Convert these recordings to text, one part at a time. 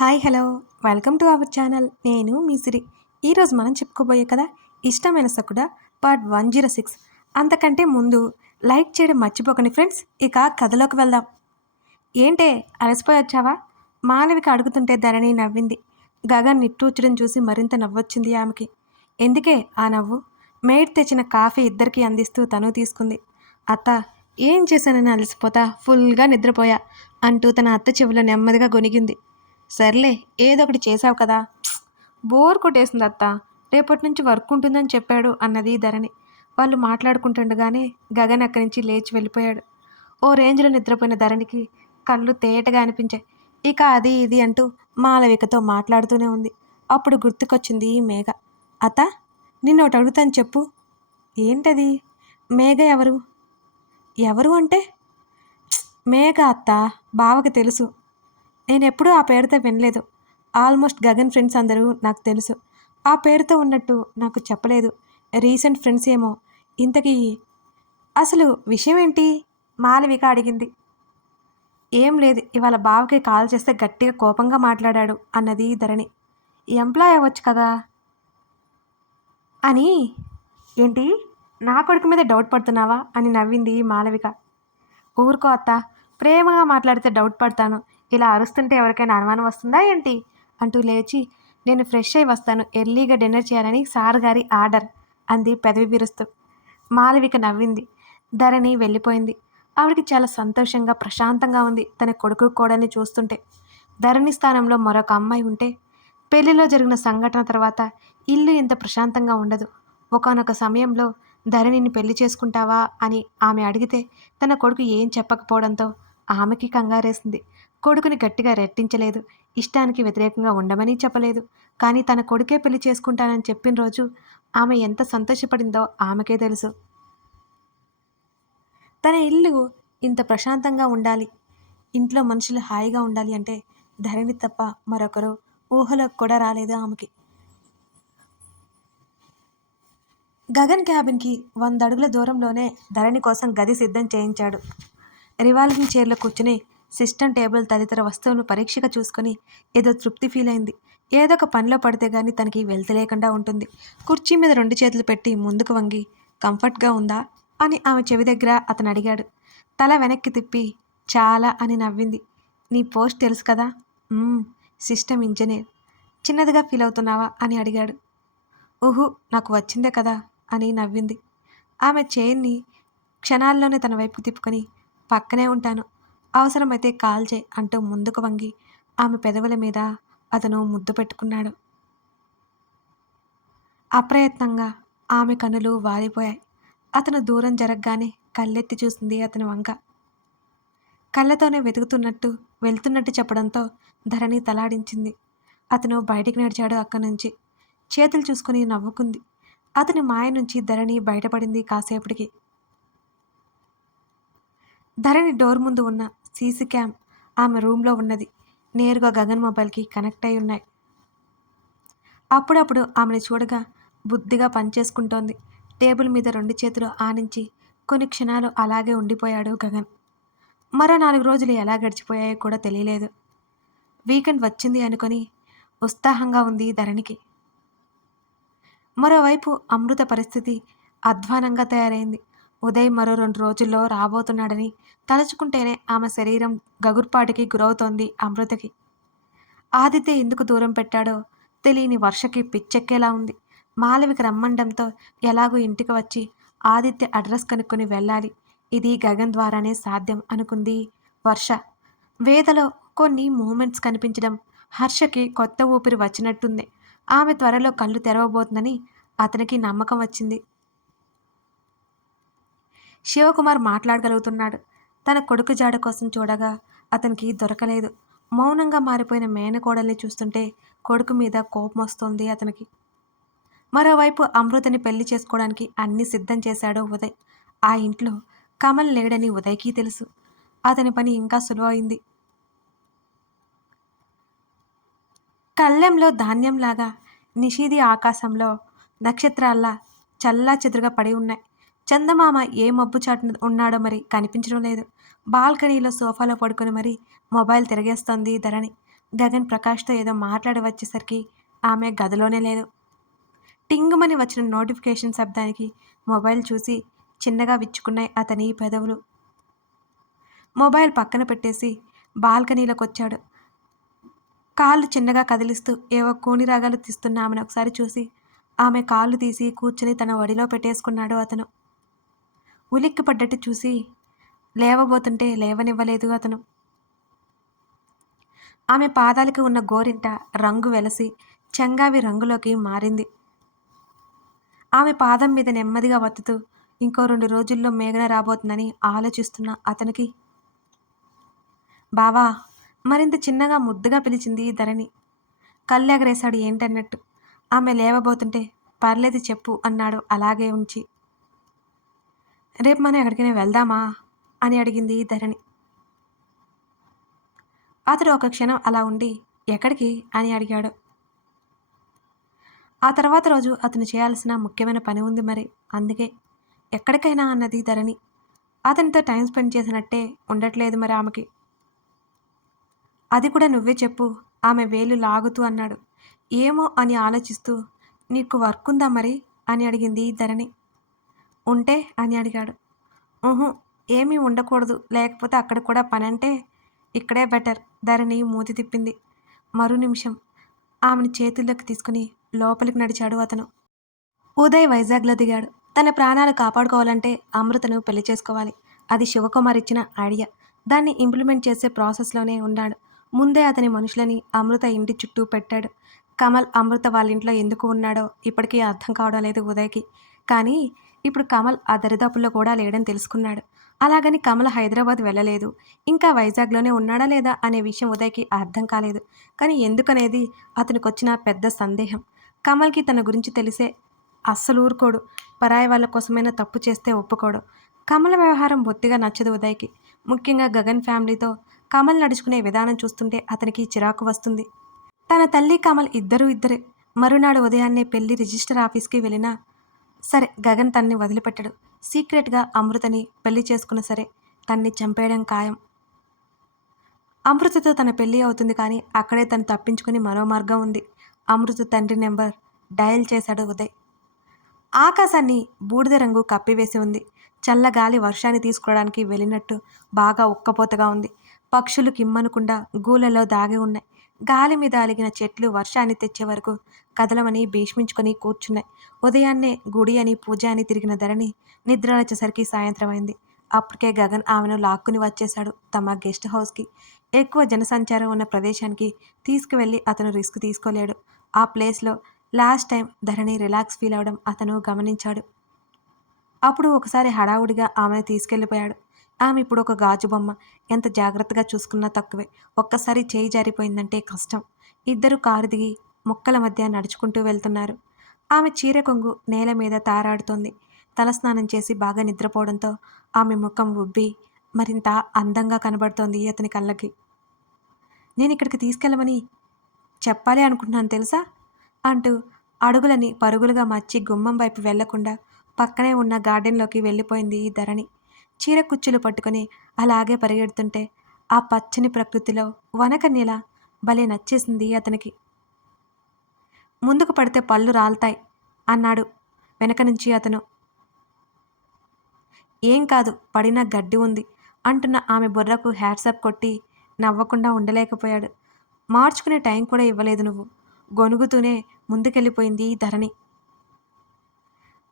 Hi hello. Welcome to our channel. నేను మీ సిరి. ఈరోజు మనం చెప్పుకోబోయే కదా ఇష్టమైన సకుడ పార్ట్ వన్ జీరో సిక్స్. అంతకంటే ముందు లైక్ చేయడం మర్చిపోకండి ఫ్రెండ్స్. ఇక కథలోకి వెళ్దాం. ఏంటే అలసిపోయి వచ్చావా? మానవిక అడుగుతుంటే ధరణి నవ్వింది. గగన్ నిట్టూర్చడం చూసి మరింత నవ్వొచ్చింది ఆమెకి. ఎందుకే ఆ నవ్వు? మేడ్ తెచ్చిన కాఫీ ఇద్దరికి అందిస్తూ తను తీసుకుంది. అత్త ఏం చేశానని అలసిపోతా? ఫుల్గా నిద్రపోయా అంటూ తన అత్త చెవిలో నెమ్మదిగా గొనిగింది సర్లే ఏదో ఒకటి చేసావు కదా. బోర్ కొట్టేసింది అత్త. రేపటి నుంచి వర్క్ ఉంటుందని చెప్పాడు అన్నది ధరణి. వాళ్ళు మాట్లాడుకుంటుండగానే గగన్ అక్కడి నుంచి లేచి వెళ్ళిపోయాడు. ఓ రేంజ్లో నిద్రపోయిన ధరణికి కళ్ళు తేటగా అనిపించాయి. ఇక అది ఇది అంటూ మాలవికతో మాట్లాడుతూనే ఉంది. అప్పుడు గుర్తుకొచ్చింది మేఘ. అత్త నిన్న ఒకటి అడుగుతాను చెప్పు. ఏంటది? మేఘ ఎవరు? ఎవరు అంటే? మేఘ అత్త బావకి తెలుసు. నేను ఎప్పుడూ ఆ పేరుతో వినలేదు. ఆల్మోస్ట్ గగన్ ఫ్రెండ్స్ అందరూ నాకు తెలుసు. ఆ పేరుతో ఉన్నట్టు నాకు చెప్పలేదు. రీసెంట్ ఫ్రెండ్స్ ఏమో. ఇంతకీ అసలు విషయం ఏంటి మాలవిక అడిగింది. ఏం లేదు ఇవాళ బావకి కాల్ చేస్తే గట్టిగా కోపంగా మాట్లాడాడు అన్నది ధరణి. ఎంప్లాయ్ అవ్వచ్చు కదా? అని. ఏంటి? నా కొడుకు మీద డౌట్ పడుతున్నావా? అని నవ్వింది మాలవిక. ఊరుకో అత్త ప్రేమగా మాట్లాడితే డౌట్ పడతాను. ఇలా అరుస్తుంటే ఎవరికైనా అనుమానం వస్తుందా ఏంటి? అంటూ లేచి నేను ఫ్రెష్ అయి వస్తాను. ఎర్లీగా డిన్నర్ చేయాలని సార్ గారి ఆర్డర్ అంది పెదవి విరుస్తూ. మాలవిక నవ్వింది. ధరణి వెళ్ళిపోయింది. ఆవిడకి చాలా సంతోషంగా ప్రశాంతంగా ఉంది తన కొడుకు కోడని చూస్తుంటే. ధరణి స్థానంలో మరొక అమ్మాయి ఉంటే పెళ్ళిలో జరిగిన సంఘటన తర్వాత ఇల్లు ఇంత ప్రశాంతంగా ఉండదు. ఒకానొక సమయంలో ధరణిని పెళ్ళి చేసుకుంటావా అని ఆమె అడిగితే తన కొడుకు ఏం చెప్పకపోవడంతో ఆమెకి కంగారేసింది. కొడుకుని గట్టిగా రెట్టించలేదు. ఇష్టానికి వ్యతిరేకంగా ఉండమని చెప్పలేదు. కానీ తన కొడుకే పెళ్ళి చేసుకుంటానని చెప్పిన రోజు ఆమె ఎంత సంతోషపడిందో ఆమెకే తెలుసు. తన ఇల్లు ఇంత ప్రశాంతంగా ఉండాలి. ఇంట్లో మనుషులు హాయిగా ఉండాలి అంటే ధరణి తప్ప మరొకరు ఊహలోకి కూడా రాలేదు ఆమెకి. గగన్ క్యాబిన్కి వంద అడుగుల దూరంలోనే ధరణి కోసం గది సిద్ధం చేయించాడు. రివాల్వింగ్ చైర్లో కూర్చుని సిస్టమ్ టేబుల్ తదితర వస్తువులను పరీక్షగా చూసుకొని ఏదో తృప్తి ఫీల్ అయింది. ఏదో ఒక పనిలో పడితే గానీ తనకి వెళ్త లేకుండా ఉంటుంది. కుర్చీ మీద రెండు చేతులు పెట్టి ముందుకు వంగి కంఫర్ట్గా ఉందా? అని ఆమె చెవి దగ్గర అతను అడిగాడు. తల వెనక్కి తిప్పి చాలా అని నవ్వింది. నీ పోస్ట్ తెలుసు కదా? System engineer. చిన్నదిగా ఫీల్ అవుతున్నావా? అని అడిగాడు. ఊహు నాకు వచ్చిందే కదా? అని నవ్వింది. ఆమె చైన్ని క్షణాల్లోనే తన వైపు తిప్పుకొని పక్కనే ఉంటాను. అవసరమైతే కాల్ చేయి అంటూ ముందుకు వంగి ఆమె పెదవుల మీద అతను ముద్దు పెట్టుకున్నాడు. అప్రయత్నంగా ఆమె కనులు వాలిపోయాయి. అతను దూరం జరగగానే కళ్ళెత్తి చూసింది అతని వంక. కళ్ళతోనే వెతుకుతున్నట్టు వెళ్తున్నట్టు చెప్పడంతో ధరణి తలాడించింది. అతను బయటికి నడిచాడు అక్కడి నుంచి. చేతులు చూసుకుని నవ్వుకుంది. అతని మాయ నుంచి ధరణి బయటపడింది కాసేపటికి. ధరణి డోర్ ముందు ఉన్న సీసీ క్యామ్ ఆమె రూమ్లో ఉన్నది. నేరుగా గగన్ మొబైల్కి కనెక్ట్ అయి ఉన్నాయి. అప్పుడప్పుడు ఆమెను చూడగా బుద్ధిగా పనిచేసుకుంటోంది. టేబుల్ మీద రెండు చేతులు ఆనించి కొన్ని క్షణాలు అలాగే ఉండిపోయాడు గగన్. మరో నాలుగు రోజులు ఎలా గడిచిపోయాయో కూడా తెలియలేదు. వీకెండ్ వచ్చింది అనుకొని ఉత్సాహంగా ఉంది ధరణికి. మరోవైపు అమృత పరిస్థితి అధ్వానంగా తయారైంది. ఉదయ్ మరో రెండు రోజుల్లో రాబోతున్నాడని తలుచుకుంటేనే ఆమె శరీరం గగుర్పాటికి గురవుతోంది అమృతకి. ఆదిత్య ఎందుకు దూరం పెట్టాడో తెలియని వర్షకి పిచ్చెక్కేలా ఉంది. మాలవికి రమ్మండంతో ఎలాగో ఇంటికి వచ్చి ఆదిత్య అడ్రస్ కనుక్కొని వెళ్ళాలి. ఇది గగన్ ద్వారానే సాధ్యం అనుకుంది వర్ష. వేదలో కొన్ని మూమెంట్స్ కనిపించడం హర్షకి కొత్త ఊపిరి వచ్చినట్టుంది. ఆమె త్వరలో కళ్ళు తెరవబోతుందని అతనికి నమ్మకం వచ్చింది. శివకుమార్ మాట్లాడగలుగుతున్నాడు. తన కొడుకు జాడ కోసం చూడగా అతనికి దొరకలేదు. మౌనంగా మారిపోయిన మేనకోడల్ని చూస్తుంటే కొడుకు మీద కోపం వస్తుంది అతనికి. మరోవైపు అమృతని పెళ్ళి చేసుకోవడానికి అన్ని సిద్ధం చేశాడు ఉదయ్. ఆ ఇంట్లో కమల్ లేడని ఉదయ్కి తెలుసు. అతని పని ఇంకా సులువైంది. కళ్ళెంలో ధాన్యంలాగా నిషీది ఆకాశంలో నక్షత్రాల్లా చల్లా చెదురుగా పడి ఉన్నాయి. చందమామ ఏ మబ్బు చాటున ఉన్నాడో మరి కనిపించడం లేదు. బాల్కనీలో సోఫాలో పడుకొని మరి మొబైల్ తిరగేస్తోంది ధరణి. గగన్ ప్రకాష్తో ఏదో మాట్లాడి వచ్చేసరికి ఆమె గదిలోనే లేదు. టింగుమని వచ్చిన నోటిఫికేషన్ శబ్దానికి మొబైల్ చూసి చిన్నగా విచ్చుకున్నాయి అతని పెదవులు. మొబైల్ పక్కన పెట్టేసి బాల్కనీలోకి వచ్చాడు. కాళ్ళు చిన్నగా కదిలిస్తూ ఏవో కూని రాగాలు తీస్తున్న ఆమెను ఒకసారి చూసి ఆమె కాళ్ళు తీసి కూర్చుని తన ఒడిలో పెట్టేసుకున్నాడు అతను. ఉలిక్కి పడ్డట్టు చూసి లేవబోతుంటే లేవనివ్వలేదు అతను. ఆమె పాదాలకి ఉన్న గోరింట రంగు వెలసి చెంగావి రంగులోకి మారింది. ఆమె పాదం మీద నెమ్మదిగా వత్తుతూ ఇంకో రెండు రోజుల్లో మేఘన రాబోతుందని ఆలోచిస్తున్న అతనికి బావా మరింత చిన్నగా ముద్దుగా పిలిచింది ధరణి. కళ్ళెగరేశాడు ఏంటన్నట్టు. ఆమె లేవబోతుంటే పర్లేదు చెప్పు అన్నాడు అలాగే ఉంచి. రేపు మనం ఎక్కడికైనా వెళ్దామా? అని అడిగింది ధరణి. అతడు ఒక క్షణం అలా ఉండి ఎక్కడికి? అని అడిగాడు. ఆ తర్వాత రోజు అతను చేయాల్సిన ముఖ్యమైన పని ఉంది మరి అందుకే. ఎక్కడికైనా అన్నది ధరణి. అతనితో టైం స్పెండ్ చేసినట్టే ఉండట్లేదు మరి ఆమెకి. అది కూడా నువ్వే చెప్పు ఆమె వేలు లాగుతూ అన్నాడు. ఏమో అని ఆలోచిస్తూ నీకు వర్క్ ఉందా మరి? అని అడిగింది ధరణి. ఉంటే అని అడిగాడు. ఊహు ఏమీ ఉండకూడదు. లేకపోతే అక్కడ కూడా పని అంటే ఇక్కడే బెటర్ ధరణి మూతి తిప్పింది. మరో నిమిషం. ఆమెను చేతుల్లోకి తీసుకుని లోపలికి నడిచాడు అతను. ఉదయ్ వైజాగ్లో దిగాడు. తన ప్రాణాలు కాపాడుకోవాలంటే అమృతను పెళ్ళి చేసుకోవాలి. అది శివకుమార్ ఇచ్చిన ఐడియా. దాన్ని ఇంప్లిమెంట్ చేసే ప్రాసెస్లోనే ఉన్నాడు. ముందే అతని మనుషులని అమృత ఇంటి చుట్టూ పెట్టాడు. కమల్ అమృత వాళ్ళ ఇంట్లో ఎందుకు ఉన్నాడో ఇప్పటికీ అర్థం కావడం లేదు ఉదయ్కి. కానీ ఇప్పుడు కమల్ ఆ దరిదాపుల్లో కూడా లేడని తెలుసుకున్నాడు. అలాగని కమల్ హైదరాబాద్ వెళ్ళలేదు. ఇంకా వైజాగ్లోనే ఉన్నాడా లేదా అనే విషయం ఉదయ్కి అర్థం కాలేదు. కానీ ఎందుకనేది అతనికి వచ్చిన పెద్ద సందేహం. కమల్కి తన గురించి తెలిసే అస్సలు ఊరుకోడు. పరాయి వాళ్ళ కోసమైనా తప్పు చేస్తే ఒప్పుకోడు. కమల వ్యవహారం బొత్తిగా నచ్చదు ఉదయ్కి. ముఖ్యంగా గగన్ ఫ్యామిలీతో కమల్ నడుచుకునే విధానం చూస్తుంటే అతనికి చిరాకు వస్తుంది. తన తల్లి కమల్ ఇద్దరూ ఇద్దరే. మరునాడు ఉదయాన్నే పెళ్ళి రిజిస్టర్ ఆఫీస్కి వెళ్ళినా సరే గగన్ తన్ని వదిలిపెట్టాడు. సీక్రెట్గా అమృతని పెళ్ళి చేసుకున్న సరే తన్ని చంపేయడం ఖాయం. అమృతతో తన పెళ్ళి అవుతుంది కానీ అక్కడే తను తప్పించుకుని మరో మార్గం ఉంది. అమృత తండ్రి నెంబర్ డయల్ చేశాడు ఉదయ్. ఆకాశాన్ని బూడిద రంగు కప్పివేసి ఉంది. చల్లగాలి వర్షాన్ని తీసుకోవడానికి వెళ్ళినట్టు బాగా ఉక్కపోతగా ఉంది. పక్షులు కిమ్మనకుండా గూలలో దాగి ఉన్నాయి. గాలి మీద అలిగిన చెట్లు వర్షాన్ని తెచ్చే వరకు కదలమని భీష్మించుకొని కూర్చున్నాయి. ఉదయాన్నే గుడి అని పూజ అని తిరిగిన ధరణి నిద్ర వచ్చేసరికి సాయంత్రం అయింది అప్పటికే గగన్ ఆమెను లాక్కుని వచ్చేశాడు తమ గెస్ట్ హౌస్కి. ఎక్కువ జనసంచారం ఉన్న ప్రదేశానికి తీసుకువెళ్ళి అతను రిస్క్ తీసుకోలేడు. ఆ ప్లేస్లో last time Dharani relax feel అవడం అతను గమనించాడు. అప్పుడు ఒకసారి హడావుడిగా ఆమెను తీసుకెళ్ళిపోయాడు. ఆమె ఇప్పుడు ఒక గాజు బొమ్మ. ఎంత జాగ్రత్తగా చూసుకున్నా తక్కువే. ఒక్కసారి చేయి జారిపోయిందంటే కష్టం. ఇద్దరు కారు దిగి మొక్కల మధ్య నడుచుకుంటూ వెళ్తున్నారు. ఆమె చీర కొంగు నేల మీద తారాడుతోంది. తలస్నానం చేసి బాగా నిద్రపోవడంతో ఆమె ముఖం ఉబ్బి మరింత అందంగా కనబడుతోంది అతని కళ్ళకి. నేను ఇక్కడికి తీసుకెళ్ళమని చెప్పాలి అనుకుంటున్నాను తెలుసా? అంటూ అడుగులని పరుగులుగా మర్చి గుమ్మం వైపు వెళ్ళకుండా పక్కనే ఉన్న గార్డెన్లోకి వెళ్ళిపోయింది ఈ ధరణి. చీర కుచ్చులు పట్టుకొని అలాగే పరిగెడుతుంటే ఆ పచ్చని ప్రకృతిలో వనకన్యల భలే నచ్చేసింది అతనికి. ముందుకు పడితే పళ్ళు రాలుతాయి అన్నాడు వెనక నుంచి అతను. ఏం కాదు పడిన గడ్డి ఉంది అంటున్న ఆమె బుర్రకు హ్యాట్సప్ కొట్టి నవ్వకుండా ఉండలేకపోయాడు. మార్చుకునే టైం కూడా ఇవ్వలేదు నువ్వు. గొనుగుతూనే ముందుకెళ్ళిపోయింది ఈ ధరణి.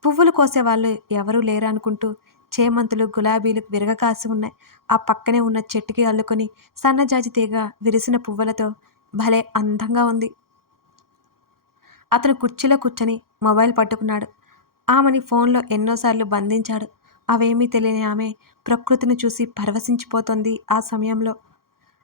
పువ్వులు కోసేవాళ్ళు ఎవరూ లేరు అనుకుంటూ చేమంతులు గులాబీలు విరగకాసి ఉన్నాయి. ఆ పక్కనే ఉన్న చెట్టుకి అల్లుకొని సన్నజాజి తీగ విరిసిన పువ్వులతో భలే అందంగా ఉంది. అతను కుర్చీలో కూర్చొని మొబైల్ పట్టుకున్నాడు. ఆమెని ఫోన్లో ఎన్నోసార్లు బంధించాడు. అవేమీ తెలియని ఆమె ప్రకృతిని చూసి పరవశించిపోతుంది ఆ సమయంలో.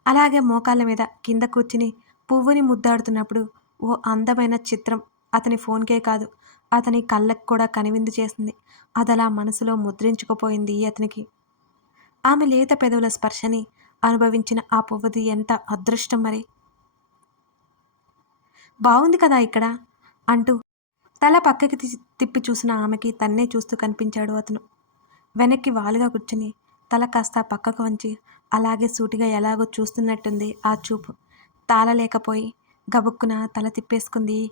అలాగే మోకాళ్ళ మీద కింద కూర్చుని పువ్వుని ముద్దాడుతున్నప్పుడు ఓ అందమైన చిత్రం అతని ఫోన్కే కాదు అతని కళ్ళకు కూడా కనివిందు చేసింది. అదలా మనసులో ముద్రించుకుపోయింది అతనికి. ఆమె లేత పెదవుల స్పర్శని అనుభవించిన ఆ పువ్వుది ఎంత అదృష్టం మరి? బాగుంది కదా ఇక్కడ? అంటూ తల పక్కకి తి- తిప్పి చూసిన ఆమెకి తన్నే చూస్తూ కనిపించాడు అతను. వెనక్కి వాలుగా కూర్చుని తల కాస్త పక్కకు వంచి అలాగే సూటిగా ఎలాగో చూస్తున్నట్టుంది ఆ చూపు. తాళలేకపోయి గబుక్కున తల తిప్పేసుకుంది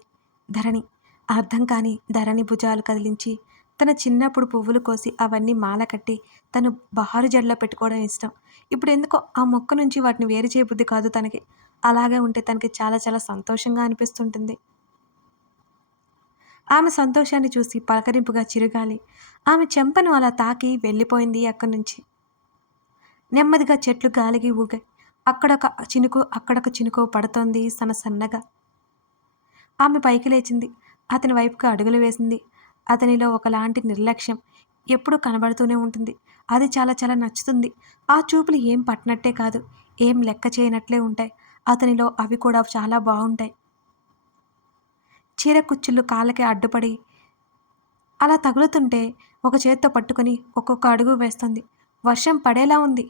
ధరణి. అర్థం కాని ధరణి భుజాలు కదిలించి తన చిన్నప్పుడు పువ్వులు కోసి అవన్నీ మాల కట్టి తను బహారు జడలో పెట్టుకోవడం ఇష్టం. ఇప్పుడు ఎందుకో ఆ మొక్క నుంచి వాటిని వేరు చేయబుద్ధి కాదు తనకి. అలాగే ఉంటే తనకి చాలా చాలా సంతోషంగా అనిపిస్తుంటుంది. ఆమె సంతోషాన్ని చూసి పలకరింపుగా చిరుగాలి. ఆమె చెంపను అలా తాకి వెళ్ళిపోయింది అక్కడి నుంచి. నెమ్మదిగా చెట్లు గాలికి ఊగాయి. అక్కడొక చినుకు అక్కడొక చినుకు పడుతోంది సన సన్నగా. ఆమె పైకి లేచింది. అతని వైపుకి అడుగులు వేసింది. అతనిలో ఒకలాంటి నిర్లక్ష్యం ఎప్పుడూ కనబడుతూనే ఉంటుంది. అది చాలా చాలా నచ్చుతుంది. ఆ చూపులు ఏం పట్టినట్టే కాదు. ఏం లెక్క చేయనట్లే ఉంటాయి. అతనిలో అవి కూడా చాలా బాగుంటాయి. చీర కుచ్చుళ్ళు కాళ్ళకి అడ్డుపడి అలా తగులుతుంటే ఒక చేత్తో పట్టుకొని ఒక్కొక్క అడుగు వేస్తుంది. వర్షం పడేలా ఉంది.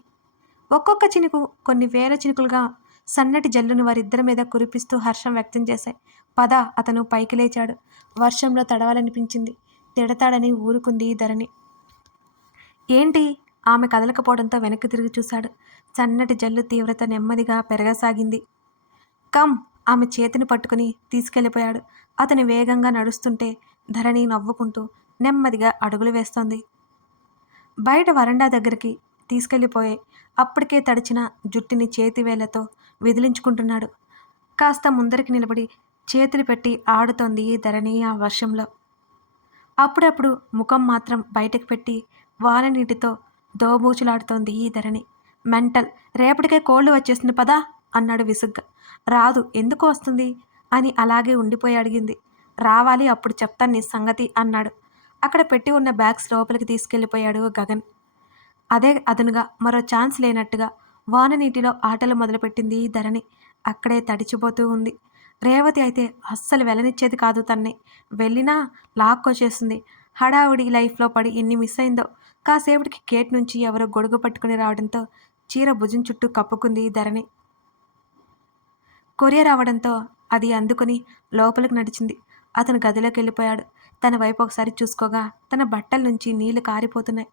ఒక్కొక్క చినుకు కొన్ని వేల చినుకులుగా సన్నటి జల్లును వారిద్దరి మీద కురిపిస్తూ హర్షం వ్యక్తం చేశాయి. పద అతను పైకి లేచాడు. వర్షంలో తడవాలనిపించింది. తిడతాడని ఊరుకుంది ధరణి. ఏంటి? ఆమె కదలకపోవడంతో వెనక్కి తిరిగి చూశాడు. సన్నటి జల్లు తీవ్రత నెమ్మదిగా పెరగసాగింది. కమ్! ఆమె చేతిని పట్టుకుని తీసుకెళ్ళిపోయాడు. అతని వేగంగా నడుస్తుంటే ధరణి నవ్వుకుంటూ నెమ్మదిగా అడుగులు వేస్తోంది. బయట వరండా దగ్గరికి తీసుకెళ్ళిపోయే అప్పటికే తడిచిన జుట్టుని చేతివేళ్ళతో విదిలించుకుంటున్నాడు. కాస్త ముందరికి నిలబడి చేతులు పెట్టి ఆడుతోంది ధరణి ఆ వర్షంలో. అప్పుడప్పుడు ముఖం మాత్రం బయటకు పెట్టి వాన నీటితో దోబూచులాడుతోంది ఈ ధరణి. మెంటల్ రేపటికే కోళ్ళు వచ్చేస్తుంది పదా? అన్నాడు విసుగ్గా. రాదు ఎందుకు వస్తుంది? అని అలాగే ఉండిపోయి అడిగింది. రావాలి అప్పుడు చెప్తాను నీ సంగతి అన్నాడు. అక్కడ పెట్టి ఉన్న బ్యాగ్స్ లోపలికి తీసుకెళ్ళిపోయాడు గగన్. అదే అదనుగా మరో ఛాన్స్ లేనట్టుగా వాన నీటిలో ఆటలు మొదలుపెట్టింది ధరణి. అక్కడే తడిచిపోతూ ఉంది. రేవతి అయితే అస్సలు వెళ్ళనిచ్చేది కాదు తన్ని. వెళ్ళినా లాక్కొచ్చేస్తుంది హడావుడి లైఫ్లో పడి ఎన్ని మిస్ అయిందో. కాసేపటికి గేట్ నుంచి ఎవరో గొడుగు పట్టుకుని రావడంతో చీర భుజం చుట్టూ కప్పుకుంది ధరణి. కొరియర్ రావడంతో అది అందుకుని లోపలికి నడిచింది. అతను గదిలోకి వెళ్ళిపోయాడు. తన వైపు ఒకసారి చూసుకోగా తన బట్టల నుంచి నీళ్ళు కారిపోతున్నాయి.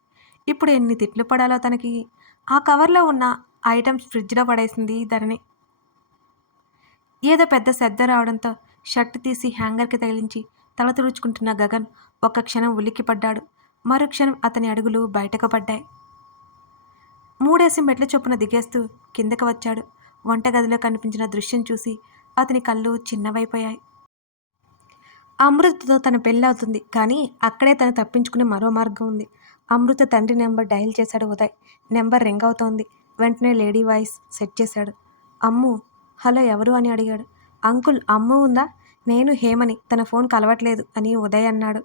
ఇప్పుడు ఎన్ని తిట్లు పడాలో తనకి. ఆ కవర్లో ఉన్న ఐటమ్స్ ఫ్రిడ్జ్లో పడేసింది ధరణి. ఏదో పెద్ద శ్రద్ధ రావడంతో షర్ట్ తీసి హ్యాంగర్కి తగిలించి తల తుడుచుకుంటున్న గగన్ ఒక్క క్షణం ఉలిక్కిపడ్డాడు. మరుక్షణం అతని అడుగులు బయటకు పడ్డాయి. మూడేసి మెట్ల చొప్పున దిగేస్తూ కిందకు వచ్చాడు. వంటగదిలో కనిపించిన దృశ్యం చూసి అతని కళ్ళు చిన్నవైపోయాయి. అమృతతో తన పెళ్ళవుతుంది కానీ అక్కడే తను తప్పించుకునే మరో మార్గం ఉంది. అమృత తండ్రి నెంబర్ డయల్ చేశాడు ఉదయ్. నెంబర్ రింగ్ అవుతోంది. వెంటనే లేడీ వాయిస్ సెట్ చేశాడు. అమ్ము హలో ఎవరు అని అడిగాడు. అంకుల్ అమ్ము ఉందా? నేను హేమని తన ఫోన్ కలవట్లేదు అని ఉదయ్ అన్నాడు.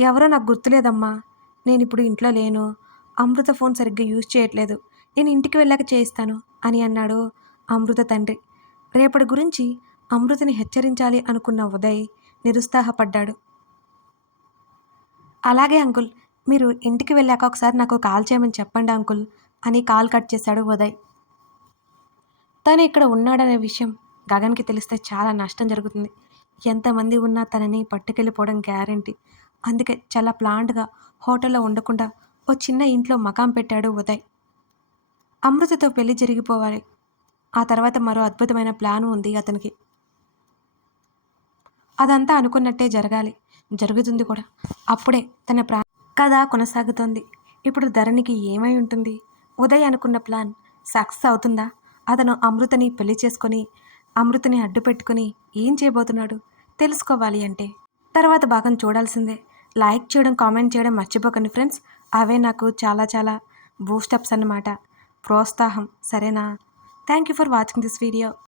ఎవరో నాకు గుర్తులేదమ్మా. నేను ఇప్పుడు ఇంట్లో లేను. అమృత ఫోన్ సరిగ్గా యూజ్ చేయట్లేదు. నేను ఇంటికి వెళ్ళాక చేయిస్తాను అని అన్నాడు అమృత తండ్రి. రేపటి గురించి అమృతని హెచ్చరించాలి అనుకున్న ఉదయ్ నిరుత్సాహపడ్డాడు. అలాగే అంకుల్ మీరు ఇంటికి వెళ్ళాక ఒకసారి నాకు కాల్ చేయమని చెప్పండి అంకుల్ అని కాల్ కట్ చేశాడు ఉదయ్. తను ఇక్కడ ఉన్నాడనే విషయం గగన్కి తెలిస్తే చాలా నష్టం జరుగుతుంది. ఎంతమంది ఉన్నా తనని పట్టుకెళ్ళిపోవడం గ్యారంటీ. అందుకే చాలా ప్లాంట్గా హోటల్లో ఉండకుండా ఓ చిన్న ఇంట్లో మకాం పెట్టాడు ఉదయ్. అమృతతో పెళ్ళి జరిగిపోవాలి. ఆ తర్వాత మరో అద్భుతమైన ప్లాన్ ఉంది అతనికి. అదంతా అనుకున్నట్టే జరగాలి. జరుగుతుంది కూడా. అప్పుడే తన ప్రా కథ కొనసాగుతోంది. ఇప్పుడు ధరణికి ఏమై ఉంటుంది? ఉదయ్ అనుకున్న ప్లాన్ సక్సెస్ అవుతుందా? అతను అమృతని పెళ్ళి చేసుకొని అమృతని అడ్డుపెట్టుకుని ఏం చేయబోతున్నాడు? తెలుసుకోవాలి అంటే. తర్వాత భాగం చూడాల్సిందే. లైక్ చేయడం కామెంట్ చేయడం మర్చిపోకండి ఫ్రెండ్స్. అవే నాకు చాలా చాలా బూస్టప్స్ అన్నమాట. ప్రోత్సాహం. సరేనా? Thank you for watching this video.